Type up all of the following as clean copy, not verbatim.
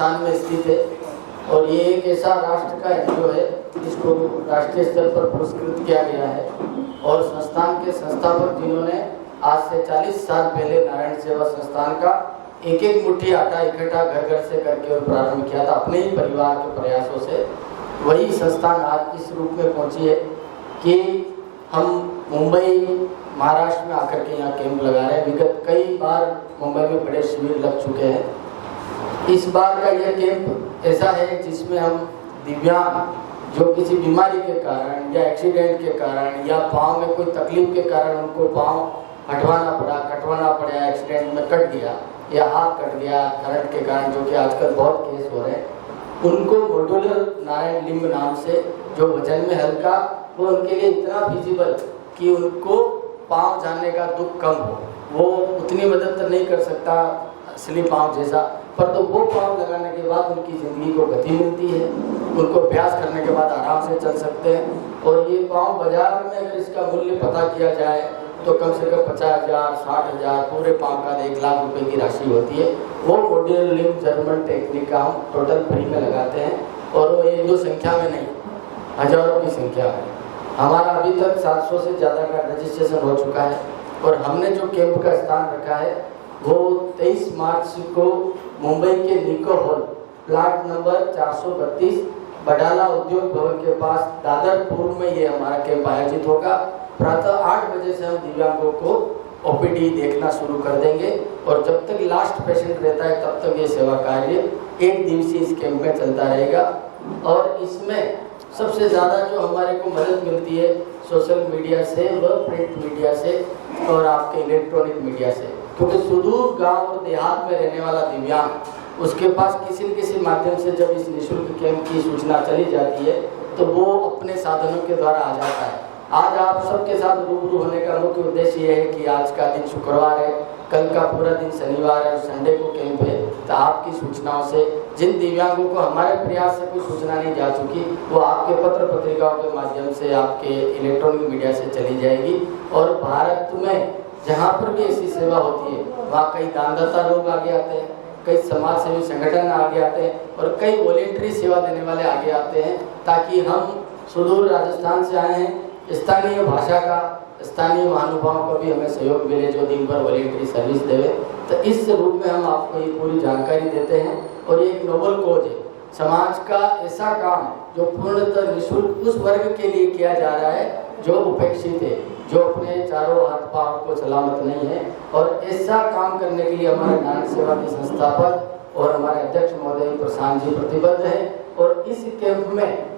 स्थान में स्थित है और ये एक ऐसा राष्ट्र का एनजीओ है जिसको राष्ट्रीय स्तर पर पुरस्कृत किया गया है। और संस्थान के संस्थापक जिन्होंने आज से 40 साल पहले नारायण सेवा संस्थान का एक एक मुट्ठी आटा इकट्ठा घर घर से करके और प्रारंभ किया था अपने ही परिवार के प्रयासों से, वही संस्थान आज इस रूप में पहुंची है कि हम मुंबई महाराष्ट्र में आकर के यहाँ कैंप लगा रहे हैं। विगत कई बार मुंबई में बड़े शिविर लग चुके हैं। इस बार का यह कैंप ऐसा है जिसमें हम दिव्यांग जो किसी बीमारी के कारण या एक्सीडेंट के कारण या पाँव में कोई तकलीफ के कारण उनको पाँव कटवाना पड़ा, एक्सीडेंट में कट गया या हाथ कट गया करंट के कारण, जो कि आजकल बहुत केस हो रहे हैं, उनको मॉड्यूलर नारायण लिंब नाम से जो वजन में हल्का वो उनके लिए इतना फिजिबल कि उनको पाँव जानने का दुख कम हो। वो उतनी मदद तो नहीं कर सकता असली पाँव जैसा, पर तो वो पाँव लगाने के बाद उनकी ज़िंदगी को गति मिलती है, उनको अभ्यास करने के बाद आराम से चल सकते हैं। और ये पाँव बाजार में अगर इसका मूल्य पता किया जाए तो कम से कम 50,000 60,000 पूरे पाँव का 1 लाख रुपए की राशि होती है। वो मॉड्यूलर लिंब जर्मन टेक्निक का हम टोटल फ्री में लगाते हैं और वो एक दो संख्या में नहीं, हजारों की संख्या में। हमारा अभी तक 700 से ज़्यादा का रजिस्ट्रेशन हो चुका है और हमने जो कैंप का स्थान रखा है वो 23 मार्च को मुंबई के निको हॉल प्लाट नंबर 432 बडाला उद्योग भवन के पास दादर पूर्व में ये हमारा कैंप आयोजित होगा। प्रातः 8 बजे से हम दिव्यांगों को ओपीडी देखना शुरू कर देंगे और जब तक लास्ट पेशेंट रहता है तब तक ये सेवा कार्य 1 दिवसीय इस कैंप में चलता रहेगा। और इसमें सबसे ज़्यादा जो हमारे को मदद मिलती है सोशल मीडिया से व प्रिंट मीडिया से और आपके इलेक्ट्रॉनिक मीडिया से, क्योंकि सुदूर गांव और देहात में रहने वाला दिव्यांग उसके पास किसी न किसी माध्यम से जब इस निःशुल्क कैंप की सूचना चली जाती है तो वो अपने साधनों के द्वारा आ जाता है। आज आप सबके साथ रूबरू होने का मुख्य उद्देश्य ये है कि आज का दिन शुक्रवार है, कल का पूरा दिन शनिवार है और संडे को कैंप है, तो आपकी सूचनाओं से जिन दिव्यांगों को हमारे प्रयास से कोई सूचना नहीं जा चुकी वो आपके पत्र पत्रिकाओं के माध्यम से आपके इलेक्ट्रॉनिक मीडिया से चली जाएगी। और भारत में जहाँ पर भी ऐसी सेवा होती है वहाँ कई दानदाता लोग आगे आते हैं, कई समाज सेवी संगठन आगे आते हैं और कई वॉलेंट्री सेवा देने वाले आगे आते हैं, ताकि हम सुदूर राजस्थान से आए हैं, स्थानीय भाषा का स्थानीय महानुभावों का भी हमें सहयोग मिले जो दिन भर वॉलेंट्री सर्विस देवे। तो इस रूप में हम आपको ये पूरी जानकारी देते हैं। और ये एक नोबल कॉज है, समाज का ऐसा काम जो पूर्णतः निःशुल्क उस वर्ग के लिए किया जा रहा है जो उपेक्षित है, जो अपने चारों हाथ पांव को सलामत नहीं है। और ऐसा काम करने के लिए हमारे नारायण सेवा के संस्थापक और हमारे अध्यक्ष महोदय प्रशांत जी प्रतिबद्ध है। और इस कैंप में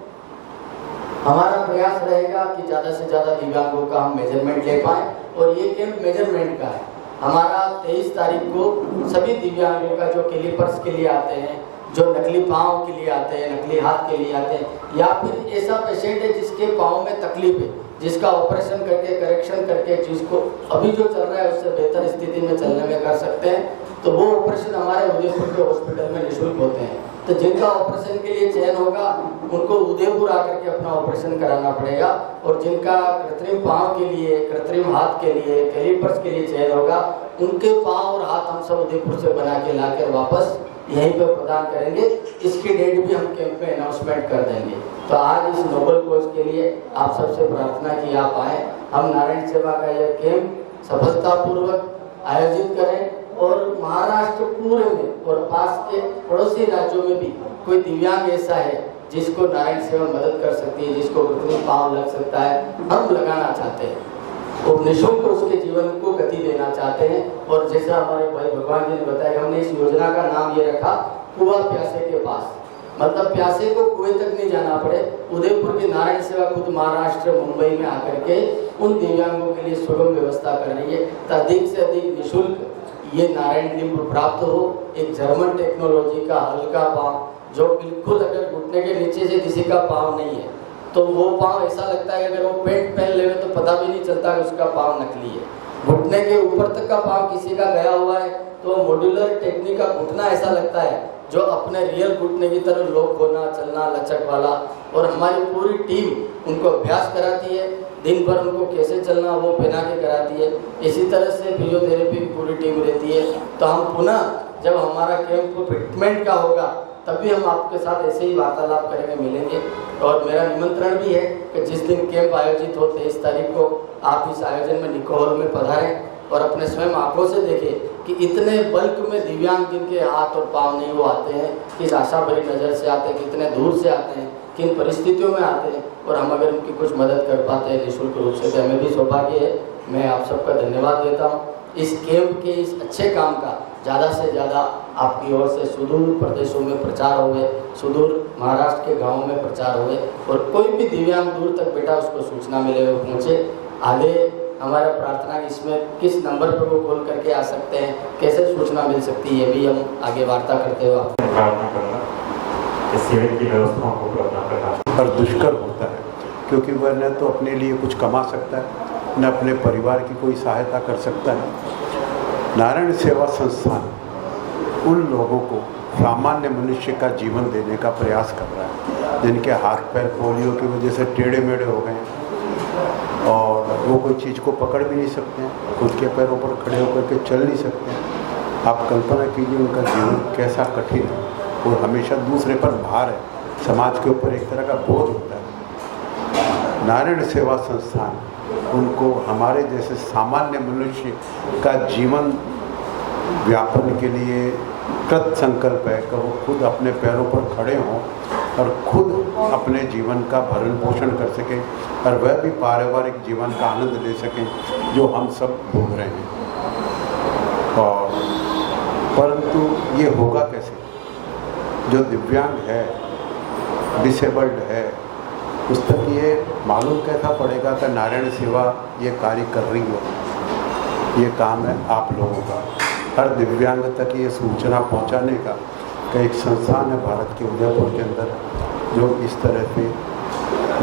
हमारा प्रयास रहेगा कि ज़्यादा से ज़्यादा दिव्यांगों का हम मेजरमेंट ले पाएँ। और ये कैंप मेजरमेंट का है। हमारा 23 तारीख को सभी दिव्यांगों का जो कैलिपर्स के लिए आते हैं, जो नकली पाँव के लिए आते हैं, नकली हाथ के लिए आते हैं, या फिर ऐसा पेशेंट है जिसके पाँव में तकलीफ है, जिसका ऑपरेशन करके करेक्शन करके जिसको अभी जो चल रहा है उससे बेहतर स्थिति में चलने में कर सकते हैं, तो वो ऑपरेशन हमारे उदयपुर के हॉस्पिटल में निःशुल्क होते हैं। तो जिनका ऑपरेशन के लिए चयन होगा उनको उदयपुर आकर के अपना ऑपरेशन कराना पड़ेगा। और जिनका कृत्रिम पाँव के लिए, कृत्रिम हाथ के लिए, कैलिपर्स के लिए चयन होगा उनके पाँव और हाथ हम सब उदयपुर से बना के लाकर वापस यहीं पर प्रदान करेंगे। इसकी डेट भी हम कैंप में अनाउंसमेंट कर देंगे। तो आज इस नोबल कोज के लिए आप सबसे प्रार्थना की आप आए, हम नारायण सेवा का यह कैंप सफलतापूर्वक आयोजित करें और महाराष्ट्र पूरे में और पास के पड़ोसी राज्यों में भी कोई दिव्यांग ऐसा है जिसको नारायण सेवा मदद कर सकती है, जिसको कृत्रिम पाँव लग सकता है, हम लगाना चाहते हैं और निःशुल्क उसके जीवन को गति देना चाहते हैं। और जैसा हमारे भाई भगवान जी ने बताया, हमने इस योजना का नाम ये रखा कुआं प्यासे के पास, मतलब प्यासे को कुएं तक नहीं जाना पड़े। उदयपुर की नारायण सेवा खुद महाराष्ट्र मुंबई में आकर के उन दिव्यांगों के लिए सुगम व्यवस्था कर रही है, तो अधिक से अधिक निःशुल्क ये नारायण लिंब प्राप्त हो। एक जर्मन टेक्नोलॉजी का हल्का पाँव जो बिल्कुल अगर घुटने के नीचे से किसी का पाँव नहीं है तो वो पाँव ऐसा लगता है अगर वो पेंट पहन ले तो पता भी नहीं चलता कि उसका पाँव नकली है। घुटने के ऊपर तक का पाँव किसी का गया हुआ है तो मॉड्यूलर टेक्निक का घुटना ऐसा लगता है जो अपने रियल घुटने की तरह लोक होना, चलना, लचक वाला। और हमारी पूरी टीम उनको अभ्यास कराती है, दिन भर उनको कैसे चलना वो पहना के कराती है। इसी तरह से फिजियोथेरेपी की पूरी टीम रहती है। तो हम पुनः जब हमारा कैंप ट्रीटमेंट का होगा तब भी हम आपके साथ ऐसे ही वार्तालाप करेंगे, मिलेंगे। और मेरा निमंत्रण भी है कि जिस दिन कैंप आयोजित हो 23 तारीख को आप इस आयोजन में निको हॉल में पधारें और अपने स्वयं आंखों से देखें कि इतने बल्क में दिव्यांग जिनके हाथ और पाँव नहीं वो आते हैं, किस आशा भरी नज़र से आते हैं, कितने दूर से आते हैं, किन परिस्थितियों में आते हैं, और हम अगर उनकी कुछ मदद कर पाते हैं निःशुल्क रूप से तो हमें भी सौभाग्य है। मैं आप सबका धन्यवाद देता हूँ। इस कैंप के इस अच्छे काम का ज़्यादा से ज़्यादा आपकी ओर से सुदूर प्रदेशों में प्रचार होवे, सुदूर महाराष्ट्र के गाँवों में प्रचार होवे, और कोई भी दिव्यांग दूर तक बेटा उसको सूचना मिले वो पहुँचे। आगे हमारा प्रार्थना इसमें किस नंबर पर वो कॉल करके आ सकते हैं, कैसे सूचना मिल सकती है, ये भी हम आगे वार्ता करते हुए आप प्रार्थना करना, इस शिविर की व्यवस्थाओं को प्रार्थना करना। और दुष्कर होता है क्योंकि वह न तो अपने लिए कुछ कमा सकता है, न अपने परिवार की कोई सहायता कर सकता है। नारायण सेवा संस्थान उन लोगों को सामान्य मनुष्य का जीवन देने का प्रयास कर रहा है जिनके हाथ पैर पोलियो की वजह से टेढ़े मेढ़े हो गए हैं और वो कोई चीज़ को पकड़ भी नहीं सकते हैं, खुद के पैरों पर खड़े होकर के चल नहीं सकते हैं। आप कल्पना कीजिए उनका जीवन कैसा कठिन है और हमेशा दूसरे पर भार है, समाज के ऊपर एक तरह का बोझ होता है। नारायण सेवा संस्थान उनको हमारे जैसे सामान्य मनुष्य का जीवन व्यापन के लिए कृत संकल्प है कि वो खुद अपने पैरों पर खड़े हों और खुद अपने जीवन का भरण पोषण कर सकें और वह भी पारिवारिक जीवन का आनंद ले सकें जो हम सब भोग रहे हैं। और परंतु ये होगा कैसे? जो दिव्यांग है, डिसेबल्ड है, उस तक ये मालूम कैसा पड़ेगा कि नारायण सेवा ये कार्य कर रही है। ये काम है आप लोगों का, हर दिव्यांग तक ये सूचना पहुंचाने का कि एक संस्थान है भारत के उदयपुर के अंदर जो इस तरह से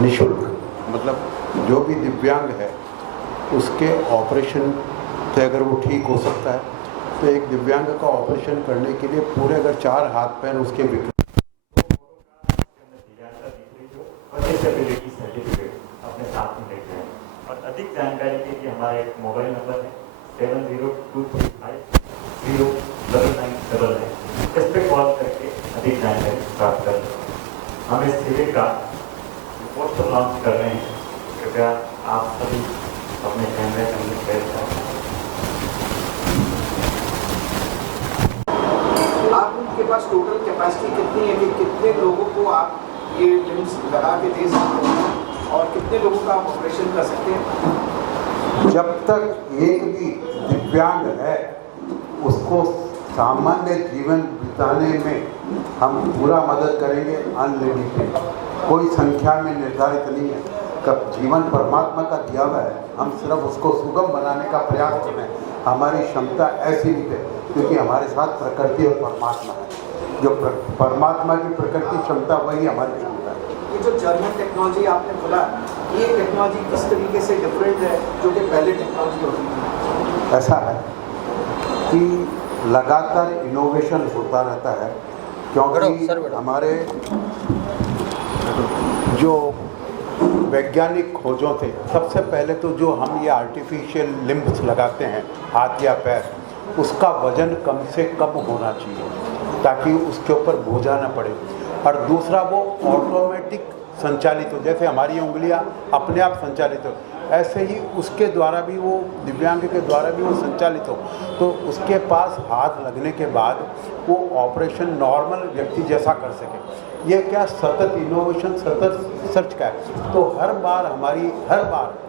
निःशुल्क, मतलब जो भी दिव्यांग है उसके ऑपरेशन से अगर वो ठीक हो सकता है तो एक दिव्यांग का ऑपरेशन करने के लिए पूरे अगर 4 हाथ पैर उसके डिसेबिलिटी सर्टिफिकेट अपने साथ में लेते हैं। और अधिक जानकारी के लिए हमारा एक मोबाइल नंबर है 7023509999। इस पर कॉल करके अधिक जानकारी प्राप्त कर। हम इस शिविर का पोस्टर लॉन्च कर रहे हैं, कृपया आप सभी अपने कैमरे के अंदर शेयर करें। आप उनके पास टोटल कैपेसिटी कितनी है कि कितने लोगों को आप ये लिम्स लगा के दे सकते हैं और कितने लोगों का आप ऑपरेशन कर सकते हैं? जब तक एक भी दिव्यांग है उसको सामान्य जीवन बिताने में हम पूरा मदद करेंगे। अनलिमिटेड, कोई संख्या में निर्धारित नहीं है। कब जीवन परमात्मा का दिया हुआ है, हम सिर्फ उसको सुगम बनाने का प्रयास कर रहे हैं। हमारी क्षमता ऐसी नहीं है क्योंकि हमारे साथ प्रकृति और परमात्मा है। जो परमात्मा की प्रकृति क्षमता वही हमारी क्षमता है। ये जो जर्मन टेक्नोलॉजी आपने बोला, ये टेक्नोलॉजी किस तरीके से डिफरेंट है जो कि पहले टेक्नोलॉजी होती थी? ऐसा है कि लगातार इनोवेशन होता रहता है क्योंकि हमारे जो वैज्ञानिक खोजों थे, सबसे पहले तो जो हम ये आर्टिफिशियल लिम्ब्स लगाते हैं हाथ या पैर, उसका वजन कम से कम होना चाहिए ताकि उसके ऊपर बोझा ना पड़े। और दूसरा वो ऑटोमेटिक संचालित हो, जैसे हमारी उंगलियां अपने आप संचालित हो, ऐसे ही उसके द्वारा भी वो दिव्यांग के द्वारा भी वो संचालित हो, तो उसके पास हाथ लगने के बाद वो ऑपरेशन नॉर्मल व्यक्ति जैसा कर सके। ये क्या सतत इनोवेशन, सतत सर्च का है। तो हर बार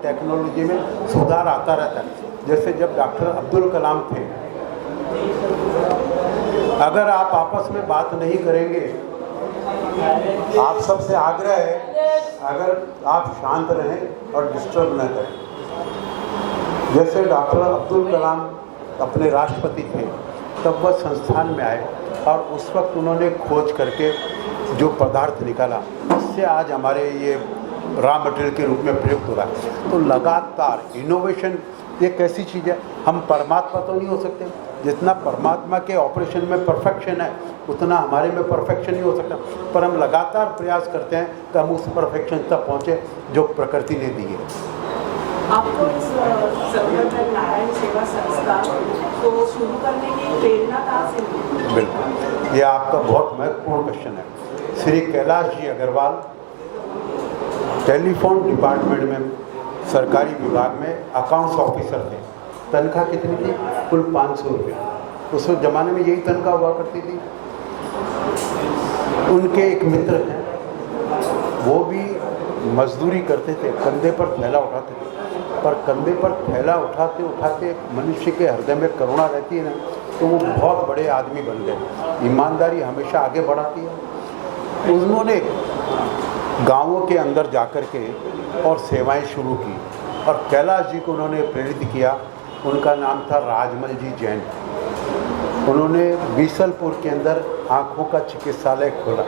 टेक्नोलॉजी में सुधार आता रहता है। जैसे जब डॉक्टर अब्दुल कलाम थे, अगर आप आपस में बात नहीं करेंगे, आप सबसे आग्रह है अगर आप शांत रहें और डिस्टर्ब न करें। जैसे डॉक्टर अब्दुल कलाम अपने राष्ट्रपति थे तब वह संस्थान में आए और उस वक्त उन्होंने खोज करके जो पदार्थ निकाला उससे आज हमारे ये रॉ मटेरियल के रूप में प्रयुक्त हो रहा है। तो लगातार इनोवेशन एक ऐसी चीज़ है, हम परमात्मा तो नहीं हो सकते, जितना परमात्मा के ऑपरेशन में परफेक्शन है उतना हमारे में परफेक्शन नहीं हो सकता, पर हम लगातार प्रयास करते हैं कि हम उस परफेक्शन तक पहुँचे जो प्रकृति ने दी है। आपको इस नारायण सेवा संस्था को शुरू करने की प्रेरणा कहाँ से मिली? बिल्कुल, ये आपका बहुत महत्वपूर्ण क्वेश्चन है। श्री कैलाश जी अग्रवाल टेलीफोन डिपार्टमेंट में सरकारी विभाग में अकाउंट्स ऑफिसर थे। तनख्वाह कितनी थी? कुल 500 रुपये। उस ज़माने में यही तनख्वाह हुआ करती थी। उनके एक मित्र हैं, वो भी मजदूरी करते थे, कंधे पर थैला उठाते थे, पर कंधे पर थैला उठाते उठाते मनुष्य के हृदय में करुणा रहती है ना, तो वो बहुत बड़े आदमी बन गए। ईमानदारी हमेशा आगे बढ़ाती है। उन्होंने गांवों के अंदर जाकर के और सेवाएं शुरू की और कैलाश जी को उन्होंने प्रेरित किया। उनका नाम था राजमल जी जैन। उन्होंने बीसलपुर के अंदर आँखों का चिकित्सालय खोला।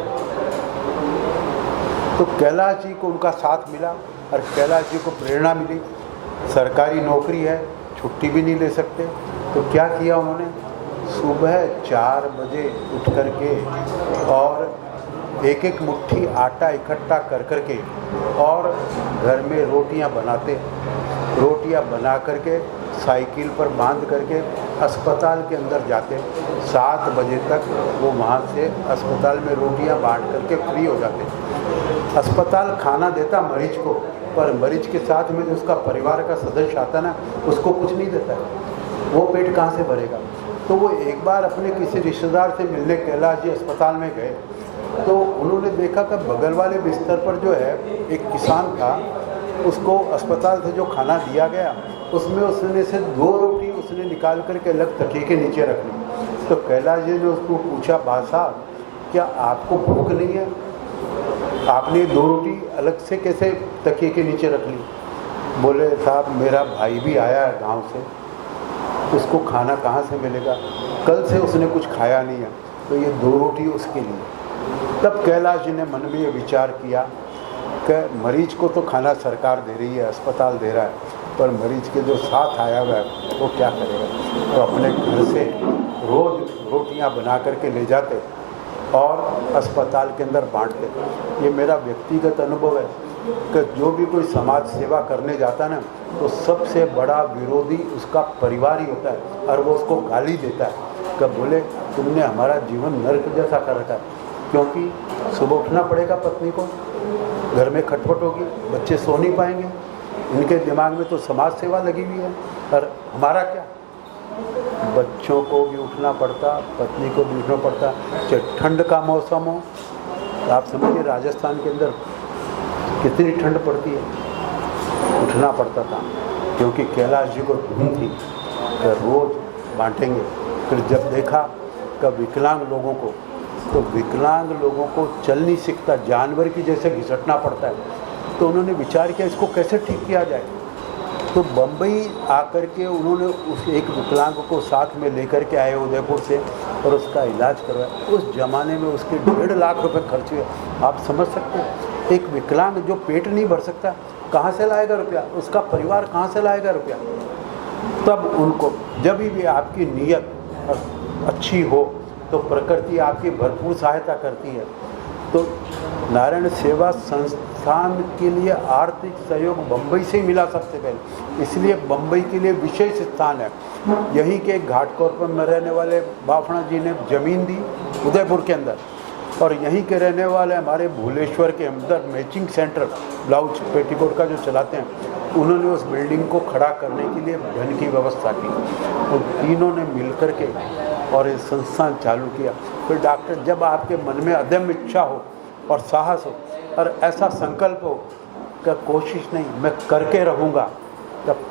तो कैलाश जी को उनका साथ मिला और कैलाश जी को प्रेरणा मिली। सरकारी नौकरी है, छुट्टी भी नहीं ले सकते, तो क्या किया उन्होंने? सुबह 4 बजे उठ कर के और एक एक मुट्ठी आटा इकट्ठा कर कर के और घर में रोटियां बनाते, रोटियां बना करके साइकिल पर बांध करके अस्पताल के अंदर जाते। 7 बजे तक वो वहाँ से अस्पताल में रोटियां बांट करके फ्री हो जाते। अस्पताल खाना देता मरीज को, पर मरीज के साथ में जो उसका परिवार का सदस्य आता ना, उसको कुछ नहीं देता है। वो पेट कहाँ से भरेगा? तो वो एक बार अपने किसी रिश्तेदार से मिलने कैलाश जी अस्पताल में गए, तो उन्होंने देखा कि बगल वाले बिस्तर पर जो है एक किसान था, उसको अस्पताल से जो खाना दिया गया उसमें उसने से 2 रोटी उसने निकाल करके अलग तकिए के नीचे रख ली। तो कैलाश जी ने उसको पूछा, भाई साहब क्या आपको भूख नहीं है? आपने 2 रोटी अलग से कैसे तकिए के नीचे रख ली? बोले साहब मेरा भाई भी आया है गांव से, उसको खाना कहाँ से मिलेगा? कल से उसने कुछ खाया नहीं है, तो ये 2 रोटी उसके लिए। तब कैलाश जी ने मन में ये विचार किया कि मरीज को तो खाना सरकार दे रही है, अस्पताल दे रहा है, पर मरीज के जो साथ आया हुआ है वो क्या करेगा? तो अपने घर से रोज़ रोटियां बना करके ले जाते और अस्पताल के अंदर बांटते। ये मेरा व्यक्तिगत अनुभव है कि जो भी कोई समाज सेवा करने जाता है ना, तो सबसे बड़ा विरोधी उसका परिवार ही होता है और वो उसको गाली देता है कि बोले तुमने हमारा जीवन नर्क जैसा कर रखा है। क्योंकि सुबह उठना पड़ेगा पत्नी को, घर में खटपट होगी, बच्चे सो नहीं पाएंगे, इनके दिमाग में तो समाज सेवा लगी हुई है। और हमारा क्या? बच्चों को भी उठना पड़ता, पत्नी को भी उठना पड़ता, चाहे ठंड का मौसम हो। आप समझिए राजस्थान के अंदर कितनी ठंड पड़ती है, उठना पड़ता था। क्योंकि कैलाश जी को धुन थी कि रोज़ बांटेंगे। फिर जब देखा कि विकलांग लोगों को, तो विकलांग लोगों को चल नहीं सकता, जानवर की जैसे घिसटना पड़ता है, तो उन्होंने विचार किया इसको कैसे ठीक किया जाए। तो बम्बई आकर के उन्होंने उस एक विकलांग को साथ में लेकर के आए उदयपुर से और उसका इलाज करवाया। उस ज़माने में उसके 1.5 लाख रुपए खर्च हुए। आप समझ सकते हैं, एक विकलांग जो पेट नहीं भर सकता कहाँ से लाएगा रुपया? उसका परिवार कहाँ से लाएगा रुपया? तब उनको जब भी आपकी नीयत अच्छी हो तो प्रकृति आपकी भरपूर सहायता करती है। तो नारायण सेवा संस्थान के लिए आर्थिक सहयोग बम्बई से ही मिला सबसे पहले, इसलिए बम्बई के लिए विशेष स्थान है। यहीं के घाटकोपर में रहने वाले बाफना जी ने ज़मीन दी उदयपुर के अंदर, और यहीं के रहने वाले हमारे भूलेश्वर के अंदर मैचिंग सेंटर ब्लाउज पेटीकोट का जो चलाते हैं, उन्होंने उस बिल्डिंग को खड़ा करने के लिए धन की व्यवस्था की। तो तीनों ने मिलकर के और ये संस्थान चालू किया। फिर डॉक्टर, जब आपके मन में अदम्य इच्छा हो और साहस हो और ऐसा संकल्प हो कि कोशिश नहीं मैं करके रहूँगा, तब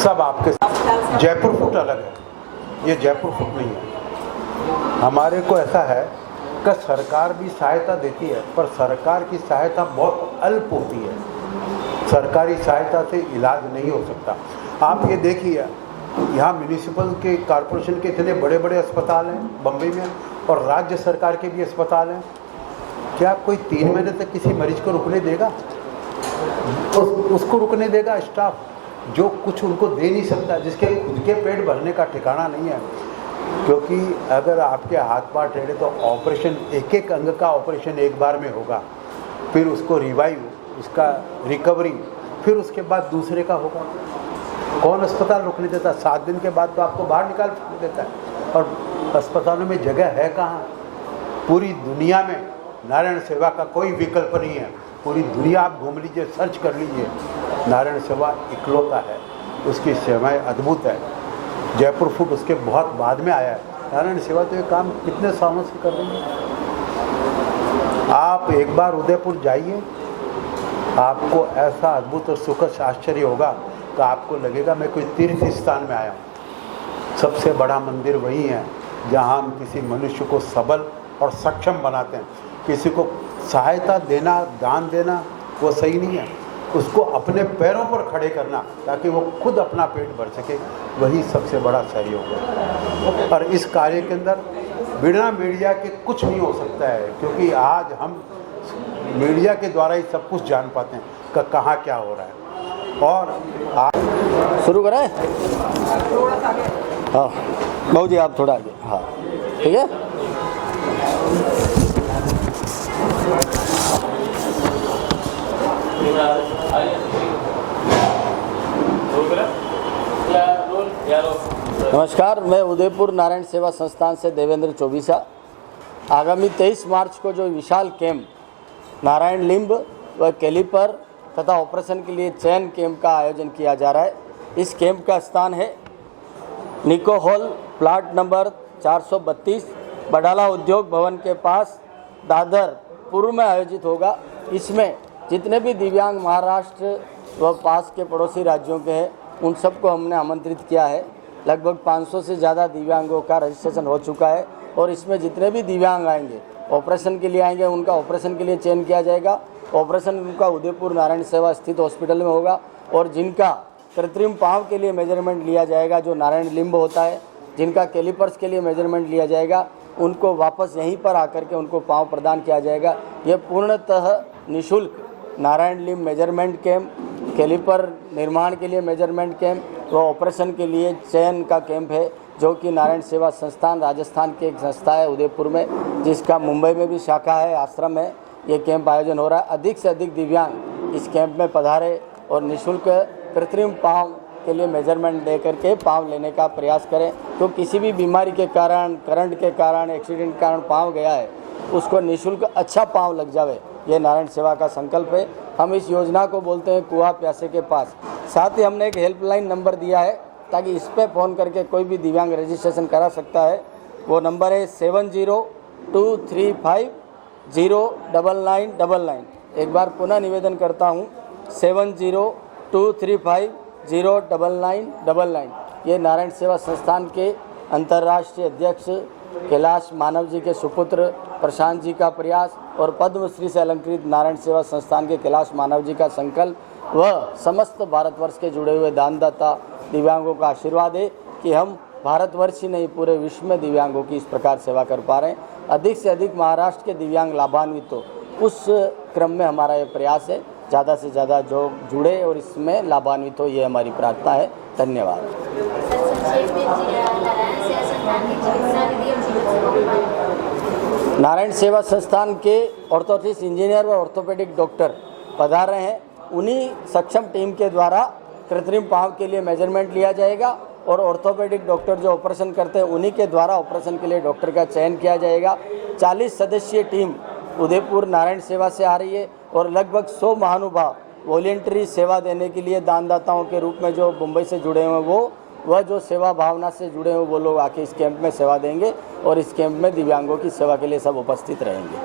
सब आपके साथ। जयपुर फुट अलग है, ये जयपुर फुट नहीं है। हमारे को ऐसा है कि सरकार भी सहायता देती है, पर सरकार की सहायता बहुत अल्प होती है। सरकारी सहायता से इलाज नहीं हो सकता। आप ये देखिए, यहाँ म्यूनिसिपल के कॉरपोरेशन के इतने बड़े बड़े अस्पताल हैं बम्बई में, और राज्य सरकार के भी अस्पताल हैं। क्या कोई 3 महीने तक किसी मरीज को रुकने देगा? उसको रुकने देगा स्टाफ जो कुछ उनको दे नहीं सकता, जिसके खुद के पेट भरने का ठिकाना नहीं है। क्योंकि अगर आपके हाथ पांव टेढ़े तो ऑपरेशन, एक एक अंग का ऑपरेशन एक बार में होगा, फिर उसको रिवाइव, उसका रिकवरी, फिर उसके बाद दूसरे का होगा। कौन अस्पताल रुकने देता? 7 दिन के बाद तो आपको बाहर निकाल देता है। और अस्पतालों में जगह है कहाँ? पूरी दुनिया में नारायण सेवा का कोई विकल्प नहीं है। पूरी दुनिया आप घूम लीजिए, सर्च कर लीजिए, नारायण सेवा इकलौता है, उसकी सेवाएं अद्भुत है। जयपुर फूड उसके बहुत बाद में आया है। नारायण सेवा तो ये काम कितने सालों से कर रही है। आप एक बार उदयपुर जाइए, आपको ऐसा अद्भुत और सुखद आश्चर्य होगा कि आपको लगेगा मैं कोई तीर्थ स्थान में आया हूँ। सबसे बड़ा मंदिर वही है जहाँ हम किसी मनुष्य को सबल और सक्षम बनाते हैं। किसी को सहायता देना, दान देना वो सही नहीं है, उसको अपने पैरों पर खड़े करना ताकि वो खुद अपना पेट भर सके, वही सबसे बड़ा सहयोग है। और इस कार्य के अंदर बिना मीडिया के कुछ नहीं हो सकता है, क्योंकि आज हम मीडिया के द्वारा ही सब कुछ जान पाते हैं कि कहाँ क्या हो रहा है। और आज शुरू करें? हाँ बहू जी आप थोड़ा आगे। हाँ ठीक है। नमस्कार, मैं उदयपुर नारायण सेवा संस्थान से देवेंद्र चौबीसा। आगामी 23 मार्च को जो विशाल कैंप नारायण लिम्ब व कैलिपर तथा ऑपरेशन के लिए चयन कैंप का आयोजन किया जा रहा है। इस कैंप का स्थान है निको हॉल, प्लाट नंबर 432, बडाला उद्योग भवन के पास, दादर पूर्व में आयोजित होगा। इसमें जितने भी दिव्यांग महाराष्ट्र व पास के पड़ोसी राज्यों के हैं उन सबको हमने आमंत्रित किया है। लगभग 500 से ज़्यादा दिव्यांगों का रजिस्ट्रेशन हो चुका है और इसमें जितने भी दिव्यांग आएंगे, ऑपरेशन के लिए आएंगे, उनका ऑपरेशन के लिए चयन किया जाएगा। ऑपरेशन उनका उदयपुर नारायण सेवा स्थित हॉस्पिटल में होगा और जिनका कृत्रिम पाँव के लिए मेजरमेंट लिया जाएगा, जो नारायण लिम्ब होता है, जिनका कैलिपर्स के लिए मेजरमेंट लिया जाएगा, उनको वापस यहीं पर आकर के उनको पाँव प्रदान किया जाएगा। ये पूर्णतः निःशुल्क Narayan limb measurement camp, calliper निर्माण के लिए मेजरमेंट कैंप व ऑपरेशन के लिए चयन का कैंप है, जो कि नारायण सेवा संस्थान राजस्थान की एक संस्था है उदयपुर में, जिसका मुंबई में भी शाखा है, आश्रम है। ये कैंप आयोजन हो रहा है। अधिक से अधिक दिव्यांग इस कैंप में पधारे और निःशुल्क कृत्रिम पाँव के लिए मेजरमेंट दे करके पाँव लेने का प्रयास करें। तो किसी भी बीमारी के कारण, करंट के कारण, एक्सीडेंट के कारण पाँव गया है, उसको निःशुल्क अच्छा पाँव लग जावे, ये नारायण सेवा का संकल्प है। हम इस योजना को बोलते हैं कुआं प्यासे के पास। साथ ही हमने एक हेल्पलाइन नंबर दिया है ताकि इस पर फ़ोन करके कोई भी दिव्यांग रजिस्ट्रेशन करा सकता है। वो नंबर है 7023509999। एक बार पुनः निवेदन करता हूँ, 7023509999। ये नारायण सेवा संस्थान के अंतर्राष्ट्रीय अध्यक्ष कैलाश मानव जी के सुपुत्र प्रशांत जी का प्रयास और पद्मश्री से अलंकृत नारायण सेवा संस्थान के कैलाश मानव जी का संकल्प व समस्त भारतवर्ष के जुड़े हुए दानदाता दिव्यांगों का आशीर्वाद है कि हम भारतवर्ष ही नहीं पूरे विश्व में दिव्यांगों की इस प्रकार सेवा कर पा रहे हैं। अधिक से अधिक महाराष्ट्र के दिव्यांग लाभान्वित हो, उस क्रम में हमारा ये प्रयास है। ज़्यादा से ज़्यादा जो जुड़े और इसमें लाभान्वित हो, ये हमारी प्रार्थना है। धन्यवाद। नारायण सेवा संस्थान के ऑर्थोपेडिक्स इंजीनियर व ऑर्थोपेडिक डॉक्टर पधार रहे हैं। उन्हीं सक्षम टीम के द्वारा कृत्रिम पाँव के लिए मेजरमेंट लिया जाएगा और ऑर्थोपेडिक डॉक्टर जो ऑपरेशन करते हैं उन्हीं के द्वारा ऑपरेशन के लिए डॉक्टर का चयन किया जाएगा। 40 सदस्यीय टीम उदयपुर नारायण सेवा से आ रही है और लगभग 100 महानुभाव वॉलेंटरी सेवा देने के लिए दानदाताओं के रूप में जो मुंबई से जुड़े हुए हैं, वह जो सेवा भावना से जुड़े हुए वो लोग आके इस कैंप में सेवा देंगे और इस कैंप में दिव्यांगों की सेवा के लिए सब उपस्थित रहेंगे।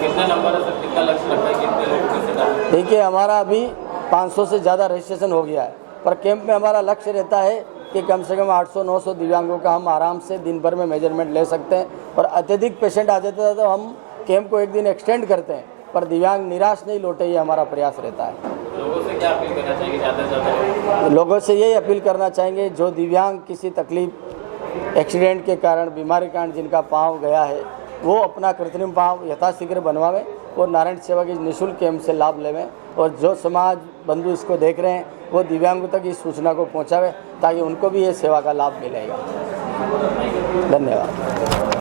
कितना नंबर है सर, कितना लक्ष्य रखा है, कितने लोग कैसे? देखिए, हमारा अभी 500 से ज़्यादा रजिस्ट्रेशन हो गया है, पर कैंप में हमारा लक्ष्य रहता है कि कम से कम 800-900 दिव्यांगों का हम आराम से दिन भर में मेजरमेंट ले सकते हैं। और अत्यधिक पेशेंट आ जाते हैं तो हम कैंप को एक दिन एक्सटेंड करते हैं, पर दिव्यांग निराश नहीं लौटे, ये हमारा प्रयास रहता है। लोगों से क्या अपील करना चाहिए ज़्यादा से ज़्यादा? लोगों से यही अपील करना चाहेंगे, जो दिव्यांग किसी तकलीफ, एक्सीडेंट के कारण, बीमारी के कारण जिनका पाँव गया है, वो अपना कृत्रिम पाँव यथाशीघ्र बनवावें और नारायण सेवा की निःशुल्क कैंप से लाभ लेवें। और जो समाज बंधु इसको देख रहे हैं वो दिव्यांगों तक इस सूचना को पहुँचावे ताकि उनको भी ये सेवा का लाभ मिलेगा। धन्यवाद।